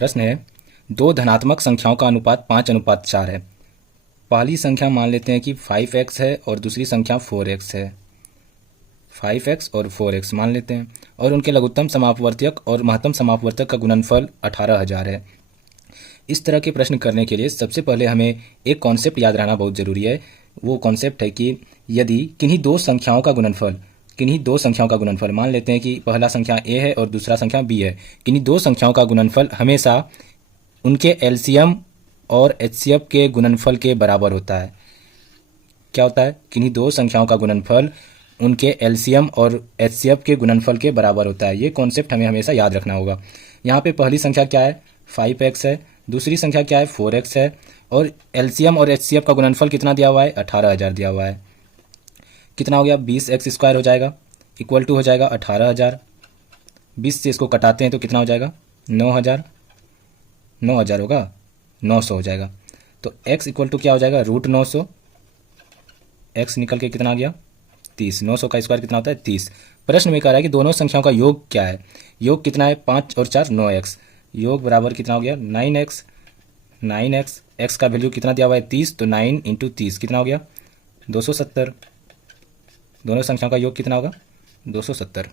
प्रश्न है, दो धनात्मक संख्याओं का अनुपात 5:4 है। पहली संख्या मान लेते हैं कि 5x है और दूसरी संख्या 4x है। 5x और 4x मान लेते हैं और उनके लघुत्तम समापवर्तक और महत्तम समापवर्तक का गुणनफल 18,000 है। इस तरह के प्रश्न करने के लिए सबसे पहले हमें एक कॉन्सेप्ट याद रहना बहुत ज़रूरी है। वो कॉन्सेप्ट है कि यदि किन्हीं दो संख्याओं का गुणनफल मान लेते हैं कि पहला संख्या a है और दूसरा संख्या b है। किन्हीं दो संख्याओं का गुणनफल हमेशा उनके एलसीएम और एचसीएफ के गुणनफल के बराबर होता है। क्या होता है? किन्हीं दो संख्याओं का गुणनफल उनके एलसीएम और एचसीएफ के गुणनफल के बराबर होता है। ये कॉन्सेप्ट हमें हमेशा याद रखना होगा। यहाँ पे पहली संख्या क्या है? 5x है। दूसरी संख्या क्या है? 4x है। और एलसीएम और एचसीएफ का गुणनफल कितना दिया हुआ है? 18,000 दिया हुआ है। कितना हो गया? 20x² हो जाएगा, इक्वल टू हो जाएगा 18,000। 20 से इसको कटाते हैं तो कितना हो जाएगा? 9,000। 9,000 होगा, 900 हो जाएगा। तो x इक्वल टू क्या हो जाएगा? √900। x निकल के कितना आ गया? 30। 900 का स्क्वायर कितना होता है? 30। प्रश्न में कह रहा है कि दोनों संख्याओं का योग क्या है। योग कितना है? 5 और 4 9x। योग बराबर कितना हो गया? 9x। 9x, x का वैल्यू कितना दिया हुआ है? 30। तो 9 × 30 कितना हो गया? 270। दोनों संख्याओं का योग कितना होगा? 270।